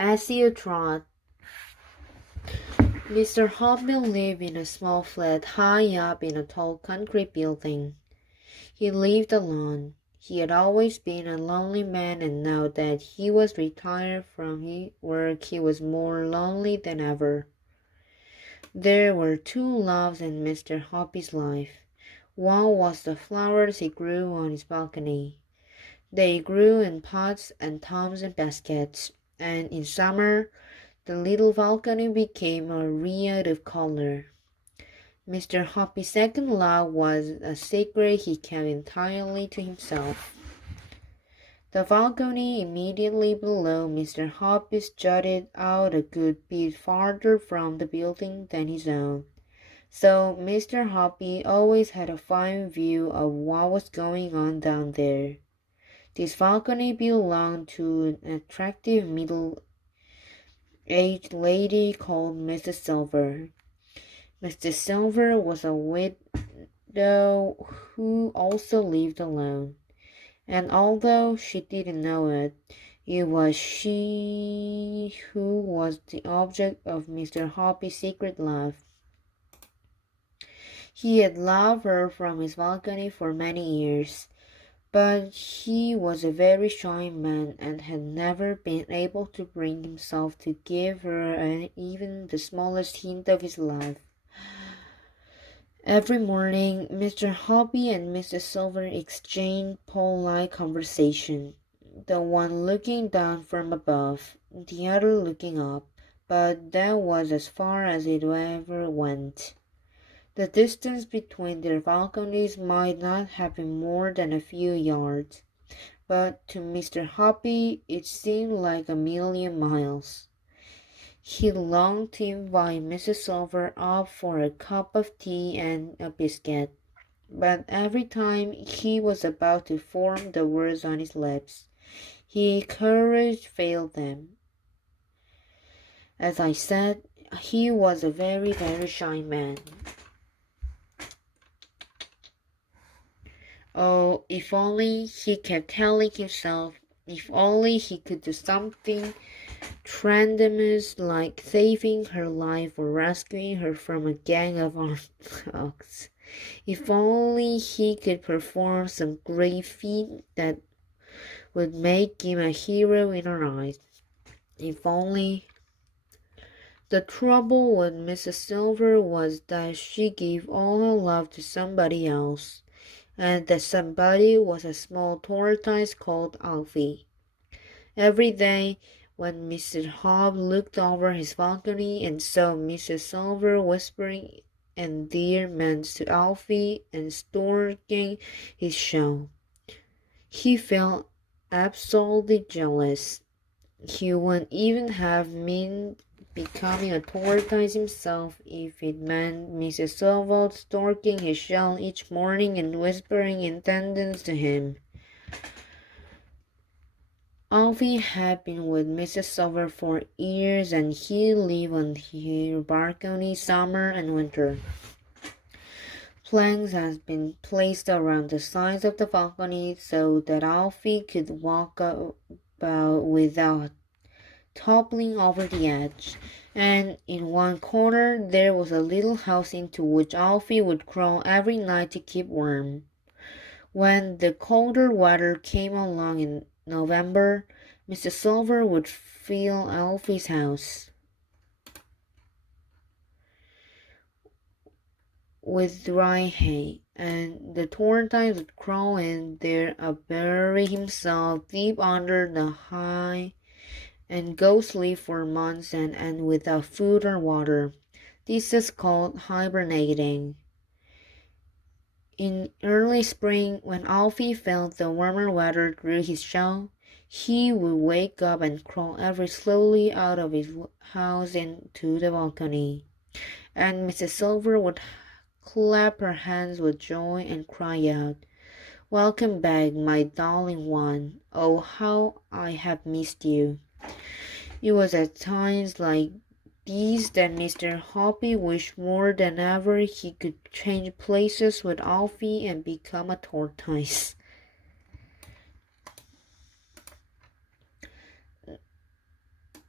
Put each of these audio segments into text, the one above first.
Esio Trot. Mr. Hoppy lived in a small flat high up in a tall concrete building. He lived alone. He had always been a lonely man, and now that he was retired from his work, he was more lonely than ever. There were two loves in Mr. Hoppy's life. One was the flowers he grew on his balcony. They grew in pots and tubs and baskets, and in summer the little balcony became a riot of color. Mr. Hoppy's second love was a secret he kept entirely to himself. The balcony immediately below Mr. Hoppy's jutted out a good bit farther from the building than his own, so Mr. Hoppy always had a fine view of what was going on down there. This balcony belonged to an attractive middle-aged lady called Mrs. Silver. Mrs. Silver was a widow who also lived alone, and although she didn't know it, it was she who was the object of Mr. Hoppy's secret love. He had loved her from his balcony for many years, but he was a very shy man and had never been able to bring himself to give her even the smallest hint of his love. Every morning, Mr. Hoppy and Mrs. Silver exchanged polite conversation, the one looking down from above, the other looking up, but that was as far as it ever went. The distance between their balconies might not have been more than a few yards, but to Mr. Hoppy it seemed like a million miles. He longed to invite Mrs. Silver up for a cup of tea and a biscuit, but every time he was about to form the words on his lips, his courage failed him. As I said, he was a very, very shy man. Oh, if only, he kept telling himself, if only he could do something tremendous like saving her life or rescuing her from a gang of armed thugs. If only he could perform some great feat that would make him a hero in her eyes. If only. The trouble with Mrs. Silver was that she gave all her love to somebody else, and that somebody was a small tortoise called Alfie. Every day, when Mr. Hobb looked over his balcony and saw Mrs. Silver whispering endearments to Alfie and stroking his shell, he felt absolutely jealous. He wouldn't even have meant becoming a tortoise himself if it meant Mrs. Silver stroking his shell each morning and whispering intendance to him. Alfie had been with Mrs. Silver for years, and he lived on her balcony summer and winter. Planks had been placed around the sides of the balcony so that Alfie could walk about without toppling over the edge, and in one corner there was a little house into which Alfie would crawl every night to keep warm. When the colder weather came along in November, Mrs. Silver would fill Alfie's house with dry hay, and the tortoise would crawl in there and bury himself deep under the hay and go sleep for months and end without food or water. This is called hibernating. In early spring, when Alfie felt the warmer weather through his shell, he would wake up and crawl ever slowly out of his house into the balcony, and Mrs. Silver would clap her hands with joy and cry out, "Welcome back, my darling one. Oh, how I have missed you." It was at times like these that Mr. Hoppy wished more than ever he could change places with Alfie and become a tortoise.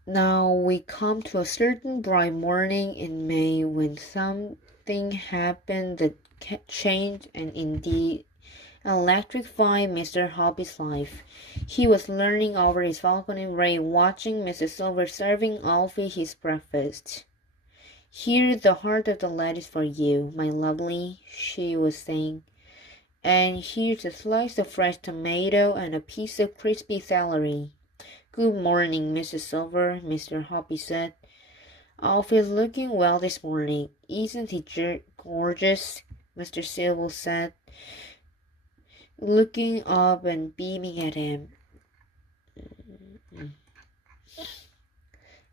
Now we come to a certain bright morning in May when something happened that changed and indeed electrified Mr. Hobby's life. He was leaning over his balcony rail watching Mrs. Silver serving Alfie his breakfast. "Here the heart of the lettuce for you, my lovely," she was saying. "And here's a slice of fresh tomato and a piece of crispy celery." "Good morning, Mrs. Silver," Mr. Hobby said. "Alfie's looking well this morning. Isn't he gorgeous?" Mr. Silver said, looking up and beaming at him.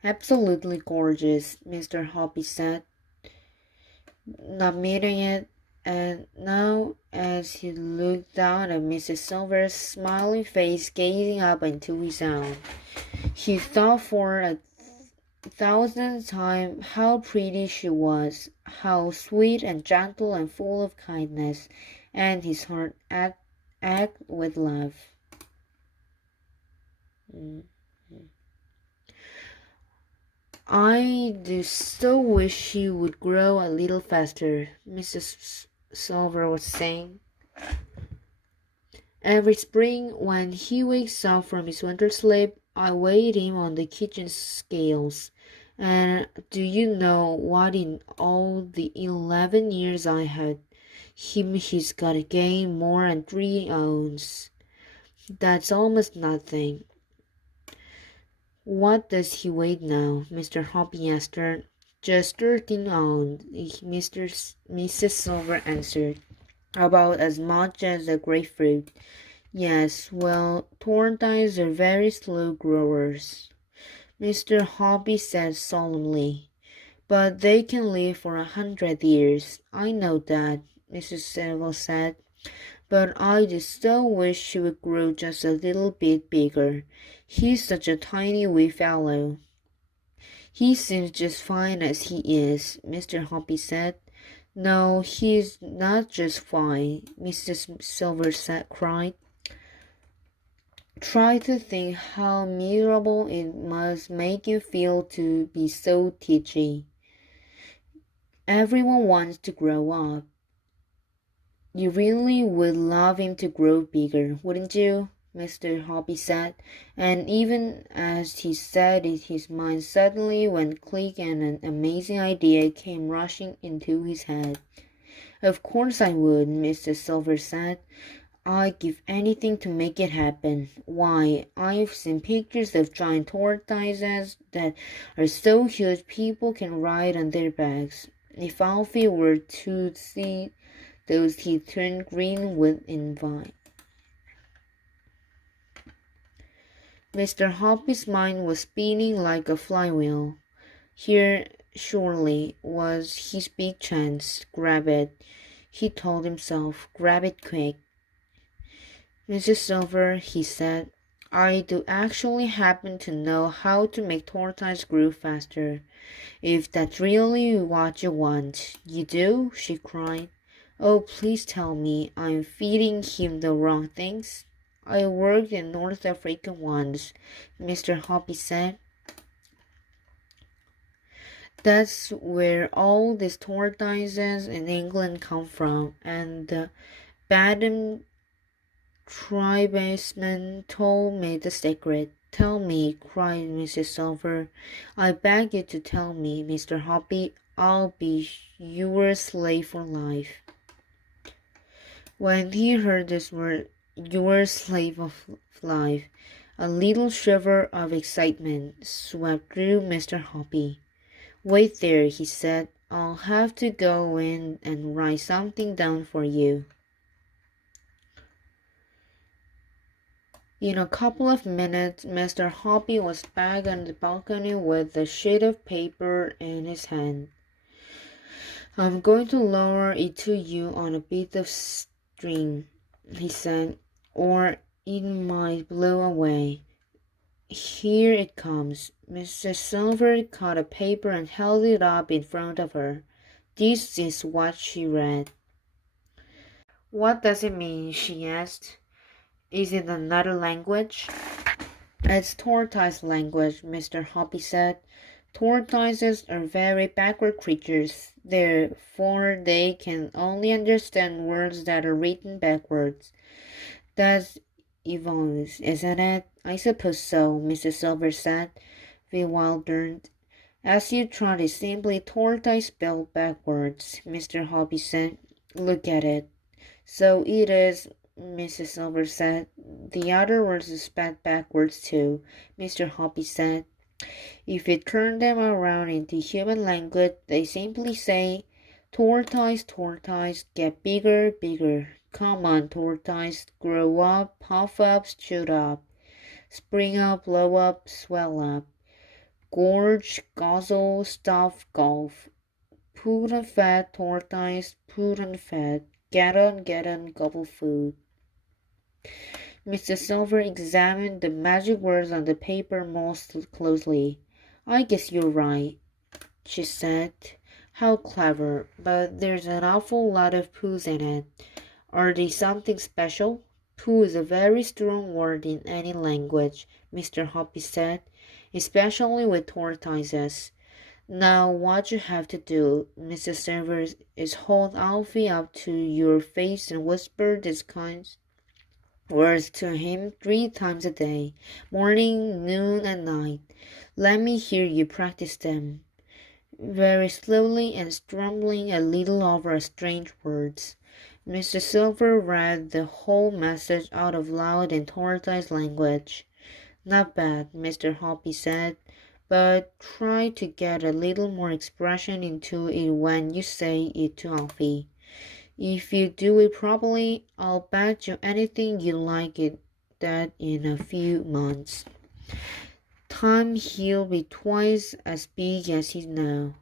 "Absolutely gorgeous," Mr. Hobby said, not meeting it, and now as he looked down at Mrs. Silver's smiling face gazing up into his own, he thought for a thousandth time how pretty she was, how sweet and gentle and full of kindness, and his heart ached with love. "I do so wish she would grow a little faster," Mrs. Silver was saying. "Every spring, when he wakes up from his winter sleep, I weigh him on the kitchen scales. And do you know what? In all the 11 years I had him, he's got to gain more than 3 ounces. That's almost nothing." "What does he weigh now?" Mr. Hobby asked her. "Just 13 ounces," Mrs. Silver answered. "About as much as a grapefruit." "Yes, well, tortoises are very slow growers," Mr. Hobby said solemnly. "But they can live for 100 years." "I know that," Mrs. Silver said. "But I just so wish she would grow just a little bit bigger. He's such a tiny wee fellow." "He seems just fine as he is," Mr. Hobby said. "No, he's not just fine," Mrs. Silver cried. "Try to think how miserable it must make you feel to be so teachy. Everyone wants to grow up. You really would love him to grow bigger, wouldn't you?" Mr. Hobby said, and even as he said it, his mind suddenly went click and an amazing idea came rushing into his head. "Of course I would," Mr. Silver said. "I'd give anything to make it happen. Why, I've seen pictures of giant tortoises that are so huge people can ride on their backs. If Alfie were to see those he'd turn green with envy." Mr. Hobby's mind was spinning like a flywheel. Here, surely, was his big chance. Grab it, he told himself. Grab it quick. "Mrs. Silver," he said, "I do actually happen to know how to make tortoises grow faster. If that's really what you want." "You do?" she cried. "Oh, please tell me I'm feeding him the wrong things." "I worked in North Africa once," Mr. Hobby said. "That's where all these tortoises in England come from, and the Badham tribesmen told me the secret." "Tell me," cried Mrs. Silver. "I beg you to tell me, Mr. Hobby. I'll be your slave for life." When he heard this word, "your slave of life," a little shiver of excitement swept through Mr. Hobby. "Wait there," he said. "I'll have to go in and write something down for you." In a couple of minutes, Mr. Hobby was back on the balcony with a sheet of paper in his hand. "I'm going to lower it to you on a bit of string," he said, "or it might blow away. Here it comes." Mrs. Silver cut a paper and held it up in front of her. This is what she read. "What does it mean?" she asked. "Is it another language?" It's tortoise language, Mr. Hoppy said. Tortoises are very backward creatures, therefore they can only understand words that are written backwards. That's evolves, isn't it? I suppose so, Mrs. Silver said, bewildered. Esio Trot is simply tortoise spelled backwards, Mr. Hoppy said. Look at it. So it is, Mrs. Silver said. The other words are spelled backwards too, Mr. Hoppy said. If you turn them around into human language, they simply say, tortoise, tortoise, get bigger, bigger. Come on, tortoise, grow up, puff up, shoot up, spring up, blow up, swell up, gorge, guzzle, stuff, golf. Put on fat, tortoise, put on fat, get on, gobble food. Mr. Silver examined the magic words on the paper most closely. I guess you're right, she said. How clever, but there's an awful lot of poos in it. Are they something special? Poo is a very strong word in any language, Mr. Hoppy said, especially with tortoises. Now what you have to do, Mrs. Silver, is hold Alfie up to your face and whisper these kinds words to him 3 times a day, morning, noon, and night. Let me hear you practice them. Very slowly and stumbling a little over strange words, Mr. Silver read the whole message out of loud in tortoise language. Not bad, Mr. Hoppy said, but try to get a little more expression into it when you say it to Alfie. If you do it properly, I'll bet you anything you like it that in a few months time he'll be twice as big as he is now.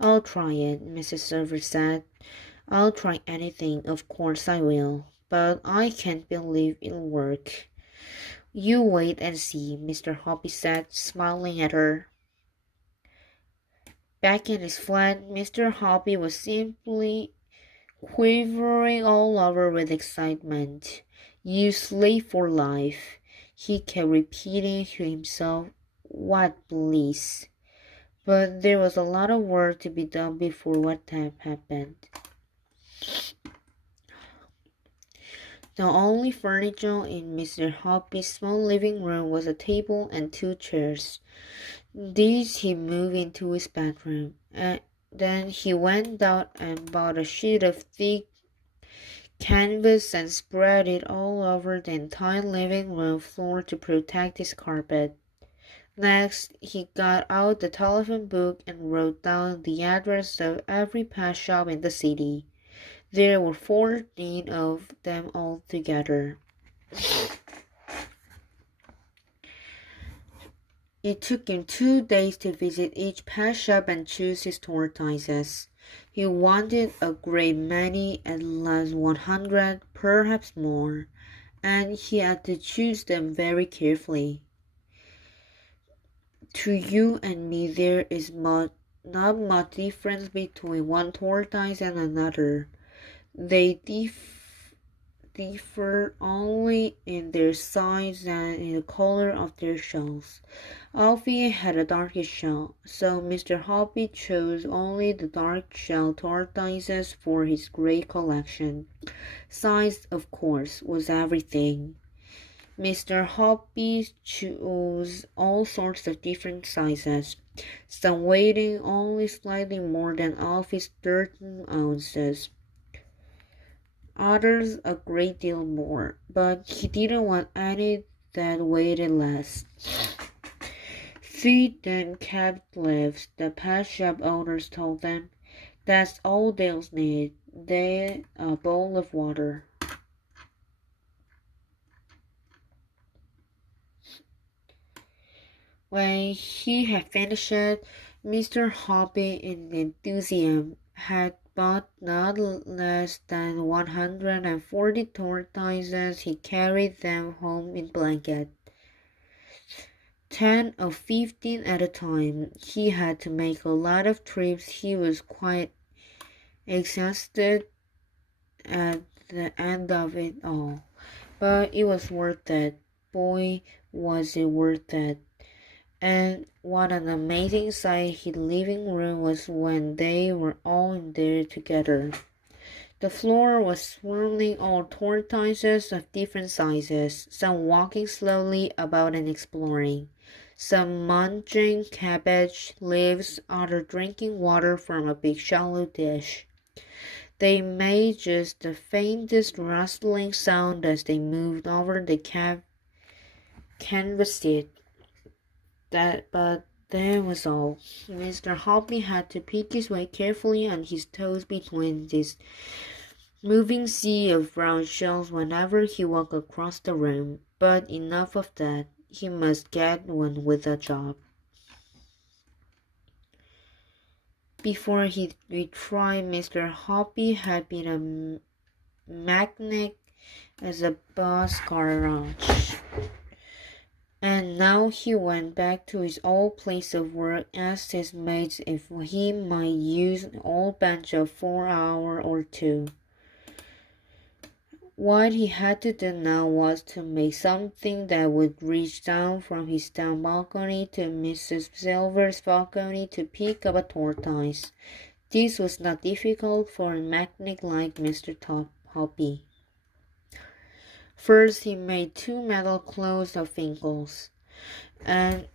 I'll try it, Mrs. Silver said. I'll try anything, of course I will, but I can't believe it'll work. You wait and see, Mr. Hoppy said, smiling at her. Back in his flat, Mr. Hoppy was simply quivering all over with excitement. You slave for life, he kept repeating to himself. What bliss! But there was a lot of work to be done before what time happened. The only furniture in Mr. Hoppy's small living room was a table and 2 chairs. These he moved into his bedroom, and then he went out and bought a sheet of thick canvas and spread it all over the entire living room floor to protect his carpet. Next, he got out the telephone book and wrote down the address of every pet shop in the city. There were 14 of them altogether. It took him 2 days to visit each pet shop and choose his tortoises. He wanted a great many, at least 100, perhaps more, and he had to choose them very carefully. To you and me there is not much difference between one tortoise and another. They differ only in their size and in the color of their shells. Alfie had a darkish shell, so Mr. Hoppy chose only the dark shell tortoises for his great collection. Size, of course, was everything. Mr. Hoppy chose all sorts of different sizes, some weighing only slightly more than Alfie's 13 ounces, others a great deal more, but he didn't want any that weighed less. Feed them captives, the pet shop owners told them. That's all they'll need. Then a bowl of water. When he had finished it, Mr. Hoppy, in enthusiasm, had bought not less than 140 tortoises. He carried them home in blankets, 10 or 15 at a time. He had to make a lot of trips. He was quite exhausted at the end of it all, but it was worth it. boy, was it worth it? And what an amazing sight his living room was when they were all in there together. The floor was swarming all tortoises of different sizes, some walking slowly about and exploring, some munching cabbage leaves, others drinking water from a big shallow dish. They made just the faintest rustling sound as they moved over the canvas seat. But that was all. Mr. Hoppy had to pick his way carefully on his toes between this moving sea of brown shells whenever he walked across the room. But enough of that. He must get on with the job. Before he tried, Mr. Hoppy had been a mechanic as a bus garage. And now he went back to his old place of work, asked his mates if he might use an old bench of 4 hours or 2. What he had to do now was to make something that would reach down from his down balcony to Mrs. Silver's balcony to pick up a tortoise. This was not difficult for a mechanic like Mr. Hoppy. First, he made 2 metal claws of Finkel's, and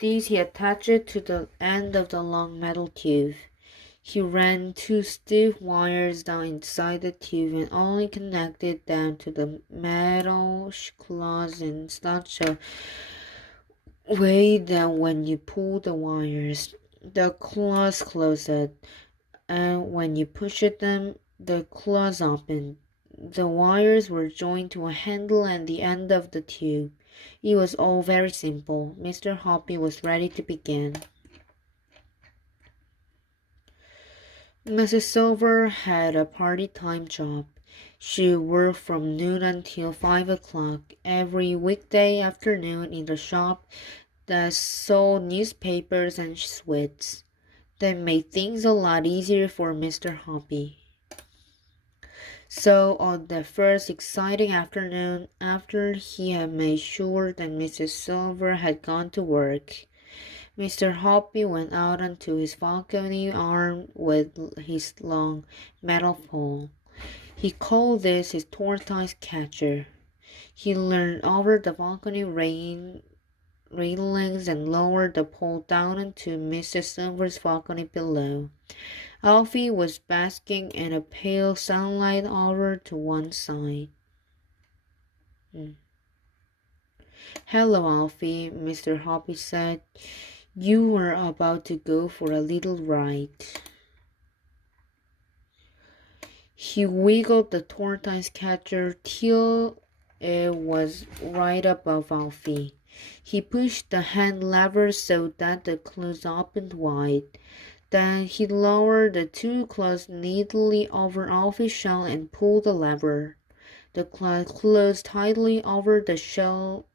these he attached to the end of the long metal tube. He ran 2 stiff wires down inside the tube and only connected them to the metal claws in such a way that when you pull the wires, the claws closed, and when you pushed them, the claws opened. The wires were joined to a handle at the end of the tube. It was all very simple. Mr. Hoppy was ready to begin. Mrs. Silver had a part-time job. She worked from noon until 5 o'clock every weekday afternoon in the shop that sold newspapers and sweets. That made things a lot easier for Mr. Hoppy. So on the first exciting afternoon, after he had made sure that Mrs. Silver had gone to work, Mr. Hoppy went out onto his balcony armed with his long metal pole. He called this his tortoise catcher. He leaned over the balcony railings and lowered the pole down into Mrs. Silver's balcony below. Alfie was basking in a pale sunlight over to one side. "Hello, Alfie," Mr. Hoppy said. "You were about to go for a little ride." He wiggled the tortoise catcher till it was right above Alfie. He pushed the hand lever so that the claws opened wide. Then he lowered the 2 claws neatly over Alfie's shell and pulled the lever. The claws closed tightly over the shell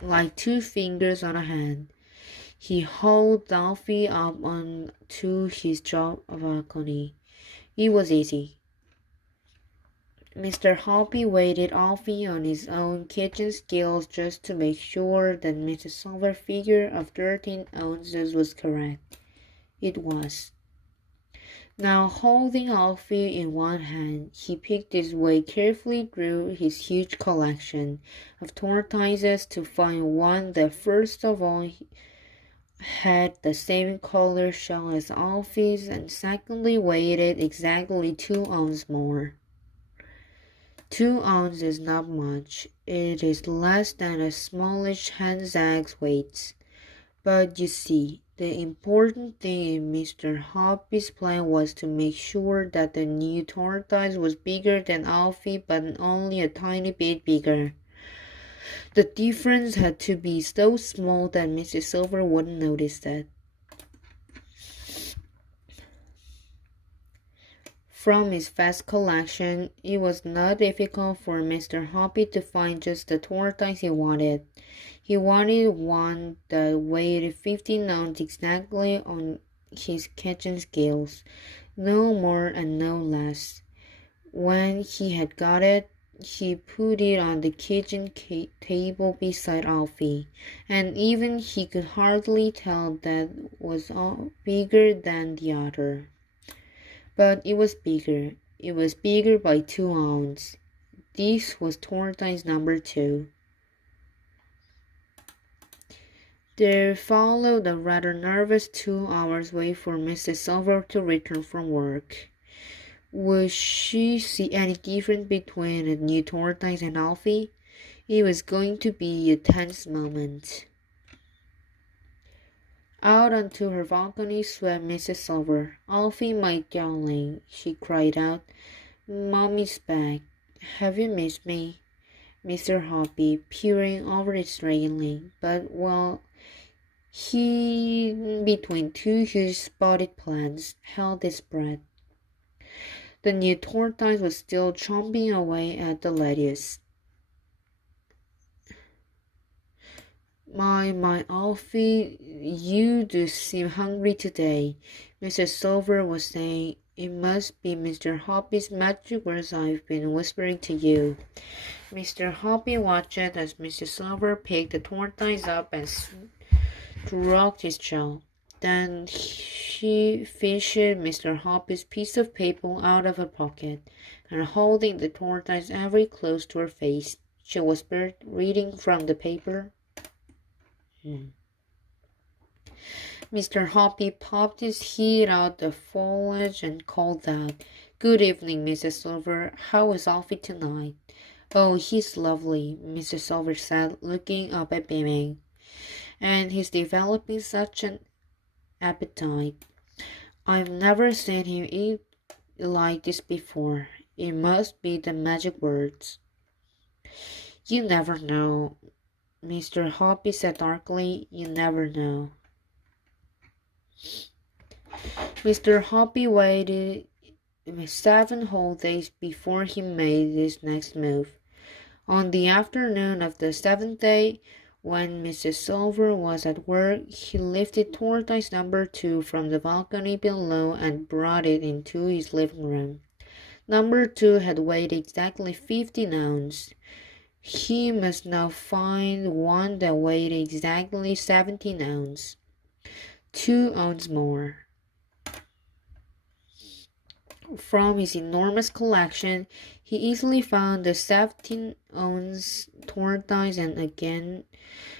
like 2 fingers on a hand. He hauled Alfie up onto his job balcony. It was easy. Mr. Hoppy weighed Alfie on his own kitchen scales just to make sure that Mrs. Silver's figure of 13 ounces was correct. It was. Now, holding Alfie in one hand, he picked his way carefully through his huge collection of tortoises to find one that first of all had the same color shell as Alfie's, and secondly weighed exactly 2 ounces more. 2 ounces is not much. It is less than a smallish hen's egg weighs. But you see, the important thing in Mr. Hoppy's plan was to make sure that the new tortoise was bigger than Alfie, but only a tiny bit bigger. The difference had to be so small that Mrs. Silver wouldn't notice that. From his vast collection, it was not difficult for Mr. Hoppy to find just the tortoise he wanted. He wanted one that weighed 15 ounces exactly on his kitchen scales, no more and no less. When he had got it, he put it on the kitchen table beside Alfie, and even he could hardly tell that was bigger than the other. But it was bigger. It was bigger by 2 ounces. This was tortoise number 2. There followed a rather nervous 2 hours wait for Mrs. Silver to return from work. Would she see any difference between a new tortoise and Alfie? It was going to be a tense moment. Out onto her balcony swept Mrs. Silver. "Alfie, my darling," she cried out, "Mommy's back. Have you missed me?" Mr. Hoppy, peering over its railing, but he, between two huge spotted plants, held his breath. The new tortoise was still chomping away at the lettuce. My, Alfie, you do seem hungry today," Mrs. Silver was saying. "It must be Mr. Hoppy's magic words I've been whispering to you." Mr. Hoppy watched as Mrs. Silver picked the tortoise up and stroked his jaw. Then she fished Mr. Hoppy's piece of paper out of her pocket, and holding the tortoise very close to her face, she whispered, reading from the paper. Mr. Hoppy popped his head out the foliage and called out, "Good evening, Mrs. Silver. How is Alfie tonight?" "Oh, he's lovely," Mrs. Silver said, looking up at beaming. "And he's developing such an appetite. I've never seen him eat like this before. It must be the magic words." "You never know," Mr. Hoppy said darkly. "You never know." Mr. Hoppy waited 7 whole days before he made his next move. On the afternoon of the 7th day, when Mrs. Silver was at work, he lifted tortoise number 2 from the balcony below and brought it into his living room. Number 2 had weighed exactly 15 ounces. He must now find one that weighed exactly 17 ounces. 2 ounces more. From his enormous collection, he easily found the 17-ounce tortoise, and again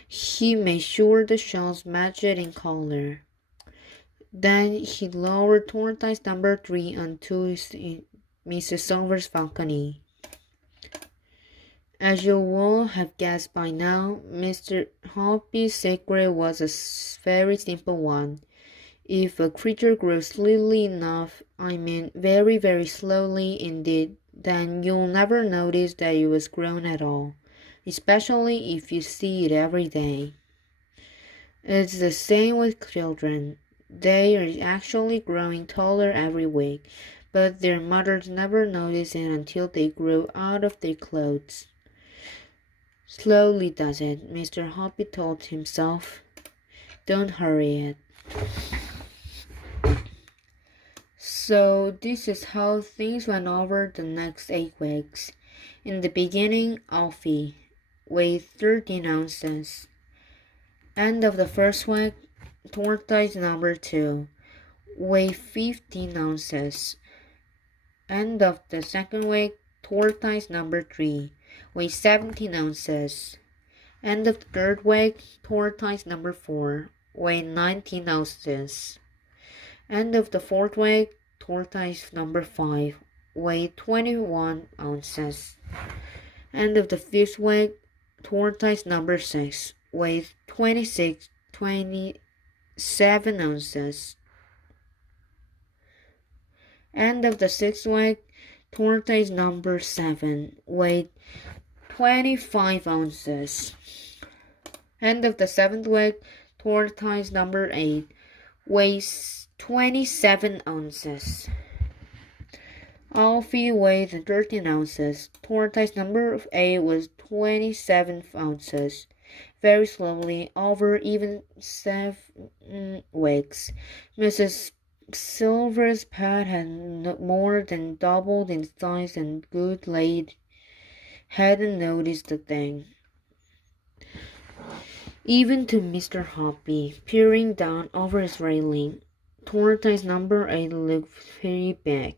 he made sure the shells matched it in color. Then he lowered tortoise number 3 onto Mrs. Silver's balcony. As you will have guessed by now, Mr. Hoppy's secret was a very simple one. If a creature grows slowly enough, I mean very, very slowly indeed, then you'll never notice that it was grown at all, especially if you see it every day. It's the same with children. They are actually growing taller every week, but their mothers never notice it until they grow out of their clothes. "Slowly does it," Mr. Hoppy told himself. "Don't hurry it." So this is how things went over the next 8 weeks. In the beginning, Alfie weighed 13 ounces. End of the first week, tortoise number 2 weighed 15 ounces. End of the second week, tortoise number 3 weighed 17 ounces. End of the third week, tortoise number 4 weighed 19 ounces. End of the fourth week, tortoise number 5 weighed 21 ounces. End of the fifth week, tortoise number 6 weighed 27 ounces. End of the sixth week, tortoise number 7 weighed 25 ounces. End of the seventh week, tortoise number 8 weighs 27 ounces. Alfie weighed 13 ounces. Tortoise number 8 was 27 ounces. Very slowly, over even 7 weeks, Mrs. Silver's pet had more than doubled in size and good laid hadn't noticed a thing. Even to Mr. Hoppy, peering down over his railing, Tortoise number 8 looked very big.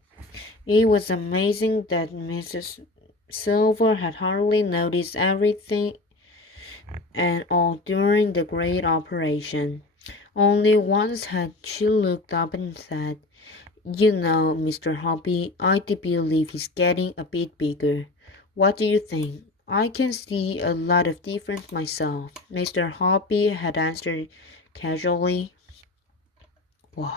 It was amazing that Mrs. Silver had hardly noticed everything and all during the great operation. Only once had she looked up and said, "You know, Mr. Hoppy, I do believe he's getting a bit bigger. What do you think?" "I can see a lot of difference myself," Mr. Hoppy had answered casually. "What?"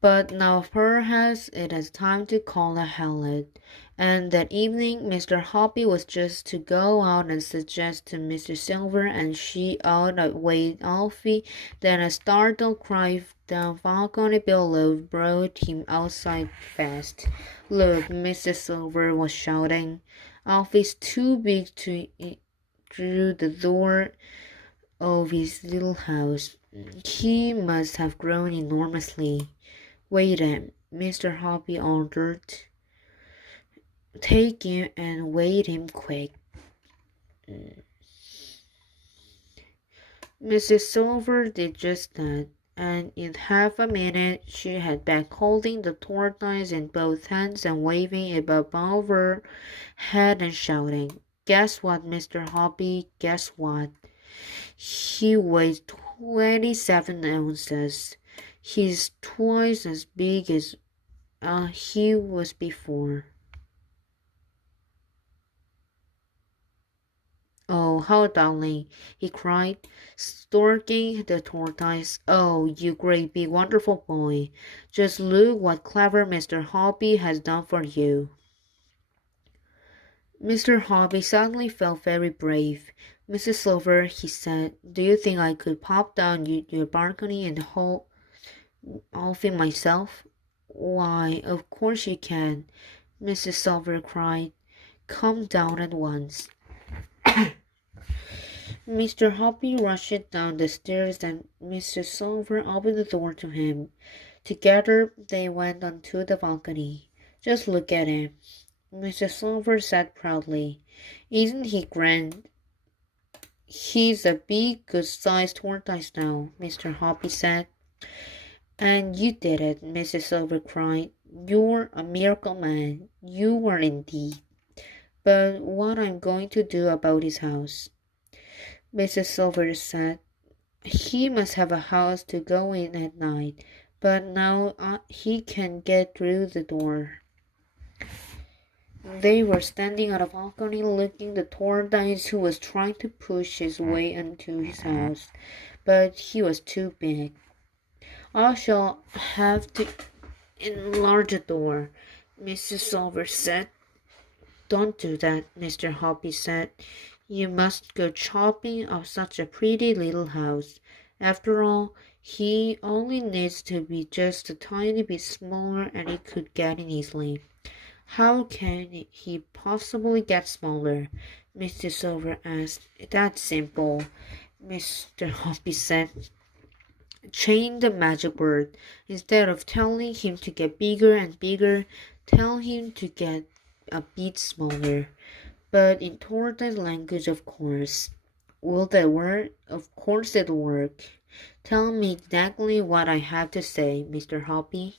But now perhaps it is time to call a halt. And that evening Mr. Hoppy was just to go out and suggest to Mr. Silver and she ought to wait Alfie. Then a startled cry down balcony below brought him outside fast. "Look," Mr. Silver was shouting. "Alfie's too big to through the door of his little house. He must have grown enormously." "Wait a," Mr. Hoppy ordered. "Take him and weigh him quick." Mrs. Silver did just that, and in half a minute she had back holding the tortoise in both hands and waving it above her head and shouting, "Guess what, Mr. Hoppy, guess what? He weighs 27 ounces. He's twice as big as he was before." "Oh, how darling!" he cried, stroking the tortoise. "Oh, you great big wonderful boy! Just look what clever Mr. Hoppy has done for you." Mr. Hoppy suddenly felt very brave. "Mrs. Silver," he said, "do you think I could pop down your balcony and hold Alfie myself?" "Why, of course you can," Mrs. Silver cried. "Come down at once." Mr. Hoppy rushed down the stairs and Mr. Silver opened the door to him. Together they went onto the balcony. "Just look at him," Mr. Silver said proudly. "Isn't he grand?" "He's a big, good-sized tortoise now," Mr. Hoppy said. "And you did it," Mrs. Silver cried. "You're a miracle man. You are indeed. But what I'm going to do about his house?" Mrs. Silver said. "He must have a house to go in at night, but now he can get through the door." They were standing on a balcony looking at the tortoise who was trying to push his way into his house, but he was too big. "I shall have to enlarge the door," Mrs. Silver said. "Don't do that," Mr. Hoppy said. "You must go chopping up such a pretty little house. After all, he only needs to be just a tiny bit smaller and it could get in easily." "How can he possibly get smaller?" Mr. Silver asked. "That's simple," Mr. Hoppy said. "Change the magic word. Instead of telling him to get bigger and bigger, tell him to get a bit smaller. But in tortoise language, of course." "Will that work?" "Of course it'll work. Tell me exactly what I have to say, Mr. Hoppy."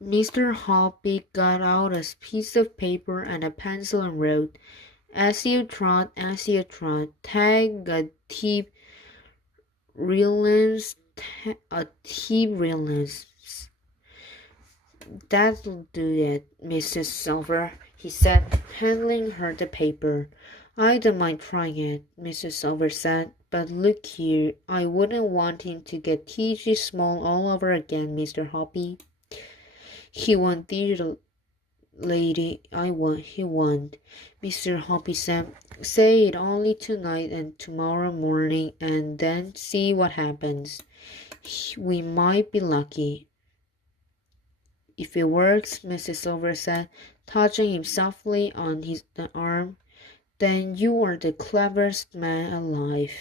Mr. Hoppy got out a piece of paper and a pencil and wrote, Esio Trot, tag a tip reliance. "That'll do it, Mrs. Silver," he said, handing her the paper. "I don't mind trying it," Mrs. Silver said, "but look here, I wouldn't want him to get teachy small all over again, Mr. Hoppy." "He won't, dear lady, he won't," Mr. Hoppy said. "Say it only tonight and tomorrow morning, and then see what happens. We might be lucky." "If it works," Mrs. Silver said, touching him softly on the arm, "then you are the cleverest man alive."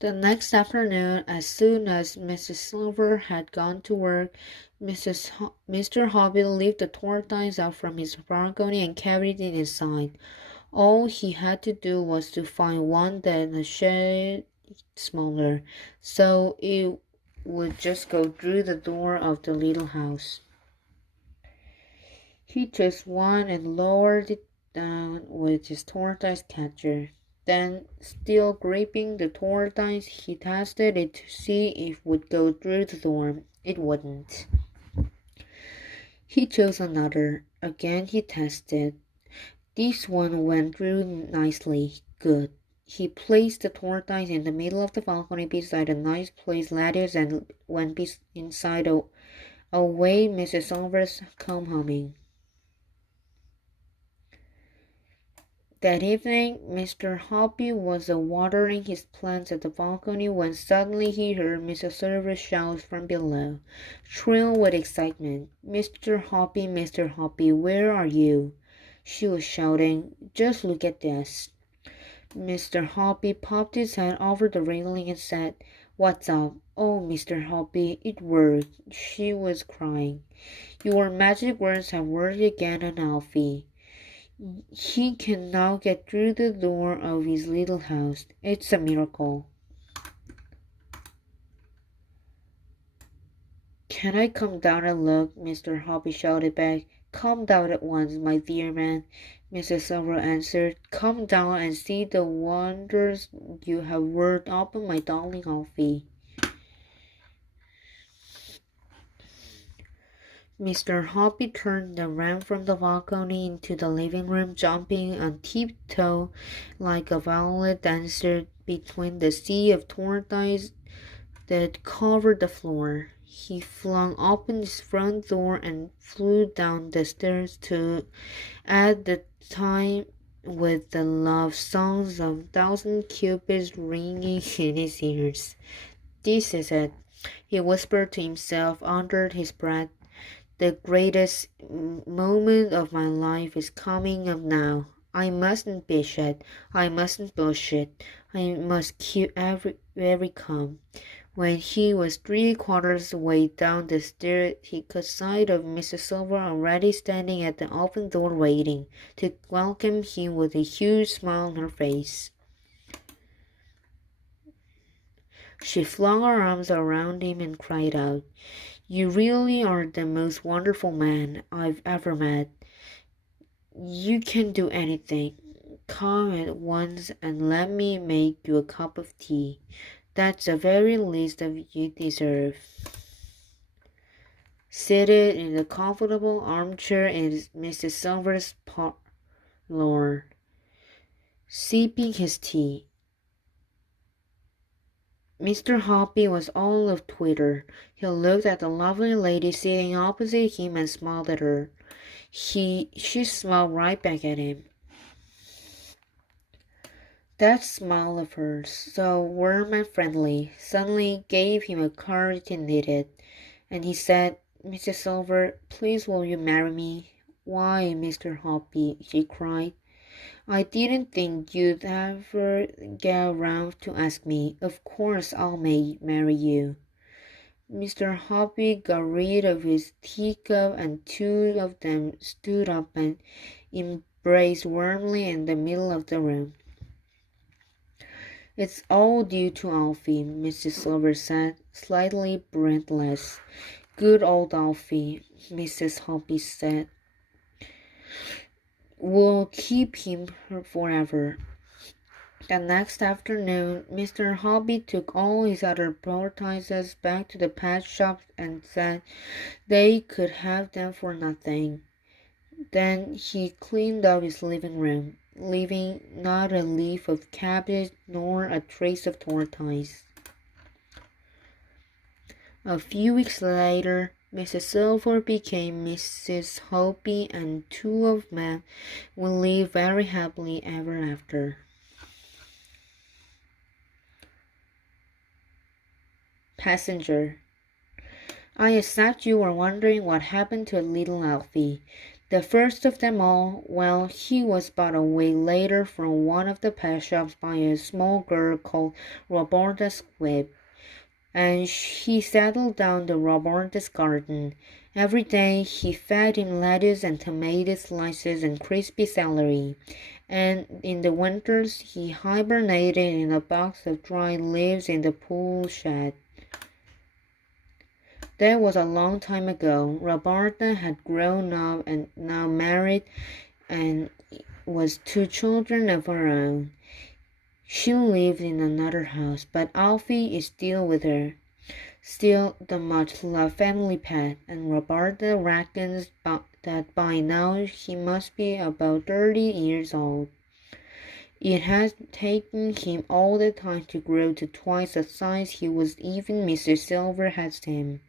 The next afternoon, as soon as Mrs. Silver had gone to work, Mr. Hobby lifted the tortoise out from his balcony and carried it inside. All he had to do was to find one that a shade smaller, so it would just go through the door of the little house. He chose one and lowered it down with his tortoise catcher. Then, still gripping the tortoise, he tested it to see if it would go through the door. It wouldn't. He chose another. Again he tested. This one went through nicely. Good. He placed the tortoise in the middle of the balcony beside a nice place lattice and went inside. Away Mrs. Silvers came humming. That evening, Mr. Hoppy was watering his plants at the balcony when suddenly he heard Mrs. Silver shout from below, shrill with excitement. Mr. Hoppy, where are you?" She was shouting. "Just look at this." Mr. Hoppy popped his head over the railing and said, "What's up?" "Oh, Mr. Hoppy, it worked." She was crying. "Your magic words have worked again on Alfie. He can now get through the door of his little house. It's a miracle." "Can I come down and look?" Mr. Hoppy shouted back. "Come down at once, my dear man," Mrs. Silver answered. "Come down and see the wonders you have worked upon my darling Alfie." Mr. Hoppy turned and ran from the balcony into the living room, jumping on tiptoe like a ballet dancer between the sea of tortoise that covered the floor. He flung open his front door and flew down the stairs to add the time with the love songs of 1,000 cupids ringing in his ears. "This is it," he whispered to himself under his breath. "The greatest moment of my life is coming up now. I mustn't bitch it. I mustn't bullshit. I must keep every calm." When he was 3/4 way down the stairs, he caught sight of Mrs. Silver already standing at the open door waiting to welcome him with a huge smile on her face. She flung her arms around him and cried out, "You really are the most wonderful man I've ever met. You can do anything. Come at once and let me make you a cup of tea. That's the very least of you deserve." Seated in the comfortable armchair in Mrs. Silver's parlor, sipping his tea, Mr. Hoppy was all of Twitter. He looked at the lovely lady sitting opposite him and smiled at her. She smiled right back at him. That smile of hers, so warm and friendly, suddenly gave him a courage he needed, and he said, "Mrs. Silver, please will you marry me?" "Why, Mr. Hoppy," she cried, "I didn't think you'd ever get around to ask me. Of course I'll marry you." Mr. Hoppy got rid of his teacup, and two of them stood up and embraced warmly in the middle of the room. "It's all due to Alfie," Mrs. Silver said, slightly breathless. "Good old Alfie," Mrs. Hoppy said. "We'll keep him forever." The next afternoon, Mr. Hoppy took all his other tortoises back to the pet shop and said they could have them for nothing. Then he cleaned up his living room, leaving not a leaf of cabbage nor a trace of tortoise. A few weeks later, Mrs. Silver became Mrs. Hoppy, and two of them will live very happily ever after. Passenger. I accept you were wondering what happened to little Alfie. The first of them all, well, he was but a week later from one of the pet shops by a small girl called Roberta Squibb, and he settled down to Roberta's garden. Every day he fed him lettuce and tomato slices and crispy celery, and in the winters he hibernated in a box of dry leaves in the pool shed. That was a long time ago. Roberta had grown up and now married and was two children of her own. She lived in another house, but Alfie is still with her, still the much-loved family pet, and Roberta reckons that by now he must be about 30 years old. It has taken him all the time to grow to twice the size he was even Mr. Silver has him.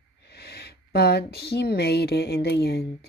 But he made it in the end.